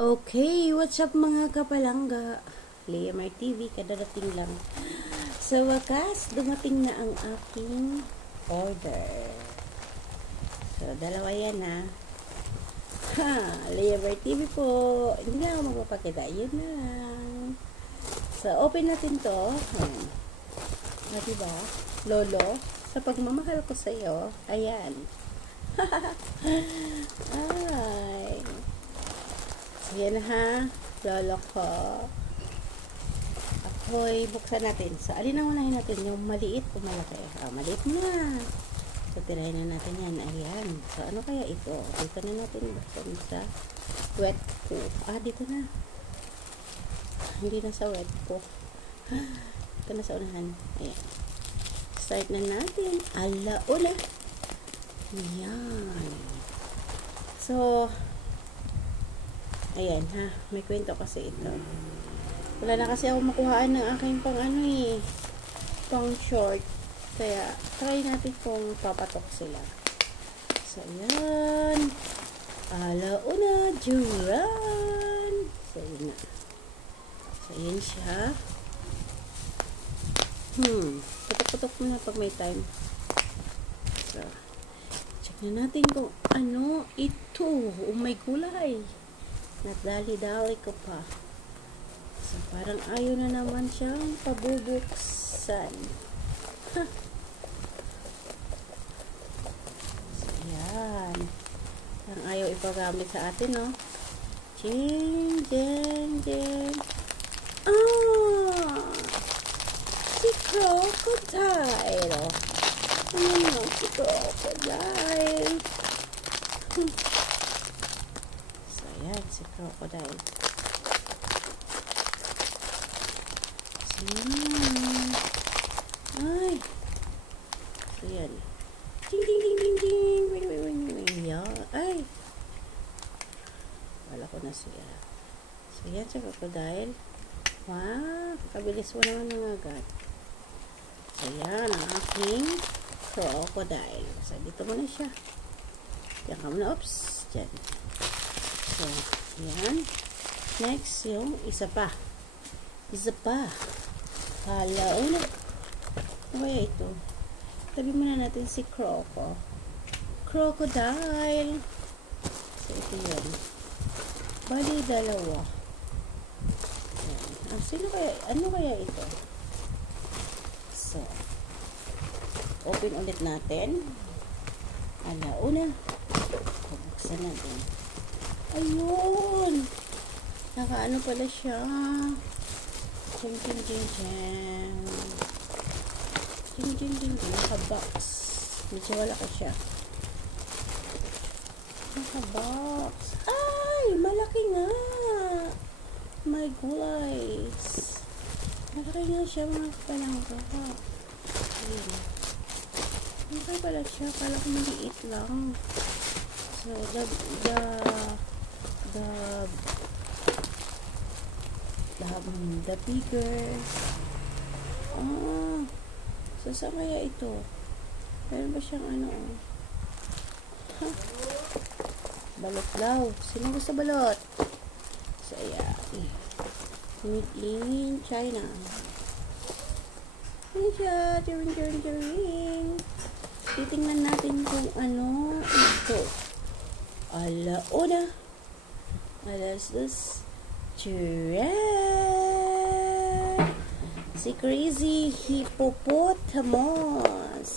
Okay, what's up mga kapalangga? Leah Mar TV, kadarating lang. Sa wakas, dumating na ang aking order. So, dalawa yan ha. Ha, Leah Mar TV po. Hindi na ako magpapakita. Yun na lang. So, open natin to. Diba? Lolo, sa pagmamahal ko sa'yo, ayan. Ay. Yan ha, lolo ko. Ako'y buksan natin. So, alin ang unahin natin? Yung maliit o malaki? Maliit na. So, tirahin na natin yan. Ayan. So, ano kaya ito? Dito na natin buksan sa wet ko. Dito na. Hindi na sa wet ko. Ito na sa unahan. Ayan. Start na natin. Alauna. Ayan. So, ayan ha, may kwento kasi ito. Wala na kasi ako makuhaan ng aking pang short. Kaya, try natin kung papatok sila. So, ayan. Alauna, Duran. So, ayan na. So, ayan siya. Putok-putok mo na pag may time. So, check na natin kung ano ito. Oh my gulay. Nadali-dali ko pa. So, parang ayaw na naman siyang pabubuksan. Ha! So, yan. Parang ayaw ipagamit sa atin, no? Jing, jing, jing. Si Crocodile. Ano si Crocodile? Ayan, si Crocodile. Ay. So, yan. Ding, ding, ding, ding, ding. Wing, wing, wing, wing. Yan. Ay. Wala ko na siya. So, yan si Crocodile. Wow. Kabilis mo naman ng agad. So, yan ang aking Crocodile. So, dito mo na siya. Diyan ka muna. Oops. Diyan. So, yan. Next, yung isa pa. Alauna. Ano kaya ito? Tabi muna natin si Crocodile. So, ito yan. Bali, dalawa. Ano kaya ito? So, open ulit natin. Alauna. Buksan natin. Ayun! Nakaano pala siya. Jing, jing, jing, jing. Jing, jing, jing, jing. Naka-box. Medyo wala ka siya. Naka-box. Ay! Malaki nga! My guys. Malaki nga siya mga kapalangga. Ayun. Malaki pala siya. Kala ko maliit lang. So, the bigger. So, saan kaya ito? Meron ba siyang balot daw. Sino gusto balot? So, ayan. Made in China. Ayan siya. Turing. Titingnan natin kung ano ito. Alauna. Alas dos. Si Crazy Hippopotamus.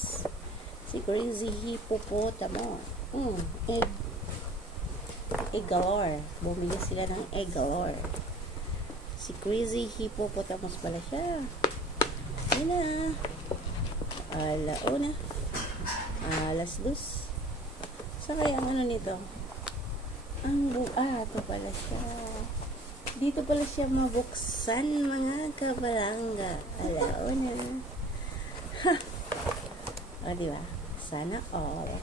Egg galore. Bumili sila ng egg galore. Si Crazy Hippopotamus pala siya. Yan na. Alauna. Alas dos. Saan kaya ang nito? Ito pala siya. Dito pala siya mabuksan, mga kapalangga. Alauna. Ha! Diba? Sana all.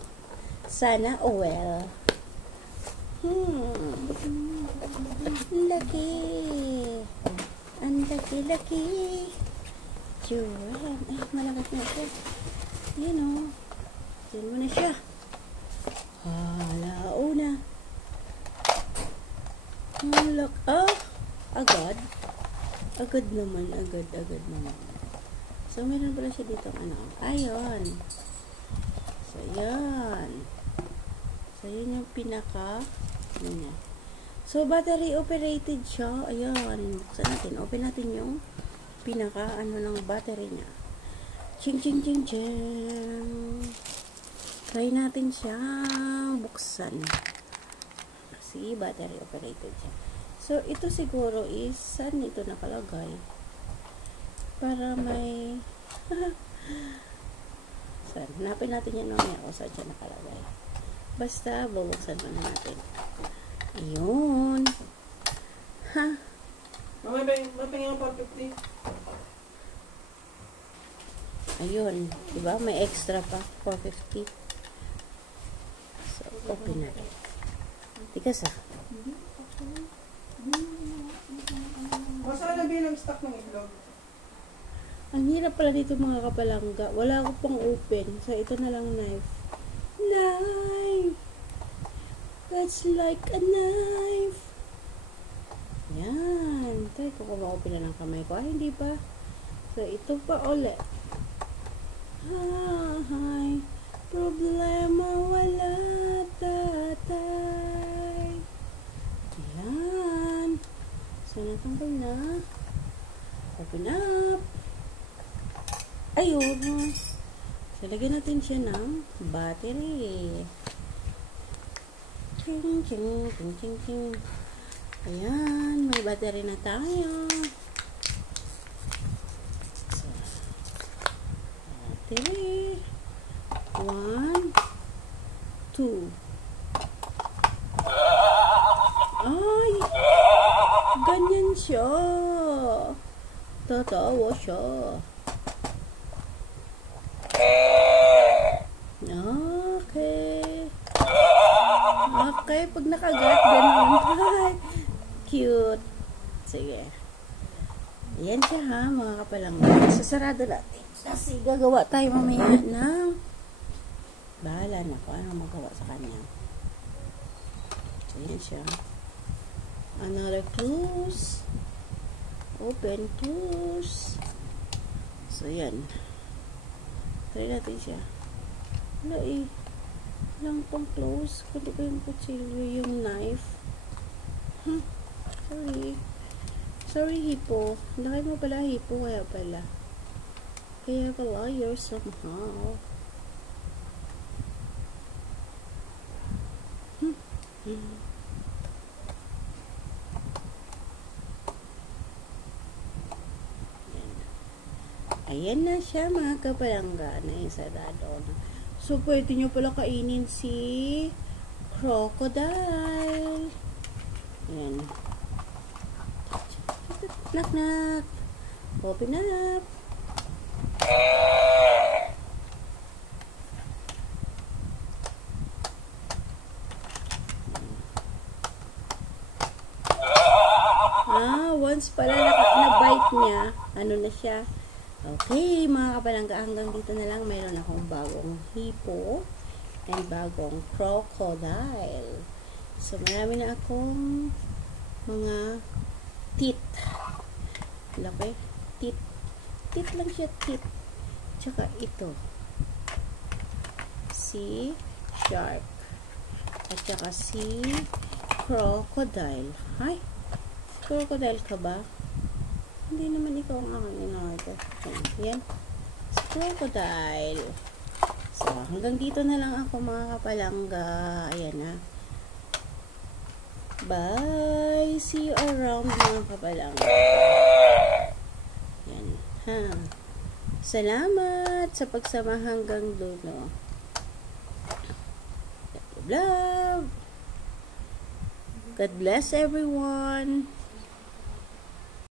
Sana well. Laki. Ang laki-laki. Duran. Malaki na siya. Yan o. Diyan mo na siya. Alauna. Look, agad. Agad naman. So, meron pala siya dito, ayun. So, yan. So, yun yung pinaka, niya. So, battery operated siya. Ayan. Buksan natin. Open natin yung pinaka, ng battery niya. Ching. Try natin siya buksan. Kasi, battery operated siya. So, ito siguro is, saan ito nakalagay? Para may, saan? Hanapin natin yan mamaya kung saan siya nakalagay. Basta, bubuksan muna natin. Ayun. Ha? Mapingin pa 50. Ayun. Diba? May extra pa. 450. So, open natin. Tikas Saan na bilang stock ng itlog? Ang hirap pala dito mga kapalangga. Wala ko pang open. So, ito na lang knife. Knife! That's like a knife. Yan. Try ko kung ma-open na ng kamay ko. Ay, hindi pa. So, ito pa ulit. Hi. Problema wala tatay. Yan. So, natanggal na. Open up. Ayun. So, lagyan natin siya ng battery. Ching. Ayan. May battery na tayo. So, battery. 1, 2. Ay! Ganyan siya. Tatawa siya. Okay, pag nakagat, ganun. Cute. Sige. Ayan siya ha, mga kapalangga. Sasarado natin. Kasi gagawa tayo mamaya ng bahala na kung anong magawa sa kanya. Ayan siya. Another close. Open, close. So, yan. Try natin siya. Wala eh. Lang pang close. Kundi ko yung kutsilyo, yung knife. Sorry, Hippo. Laki mo pala, Hippo. Kaya pala, you're somehow. Ayan na siya, mga kapalangga. Na isarado na. So, pwede nyo pala kainin si crocodile. Ayan. Knock. Open up. Once pala na-bite niya, ano na siya. Okay, mga kapalangga, hanggang dito na lang. Meron akong bagong hippo and bagong crocodile. So, marami na akong mga teeth. Laki. Teeth. Teeth lang siya, teeth. Tsaka ito. Si shark. At tsaka si crocodile. Hi! Crocodile ka ba? Hindi naman ikaw ang aking in-order. Yan. Crocodile. So, hanggang dito na lang ako, mga kapalangga. Ayan na. Bye! See you around, mga kapalangga. Yan. Ha. Salamat sa pagsama hanggang dulo. Love! God bless everyone!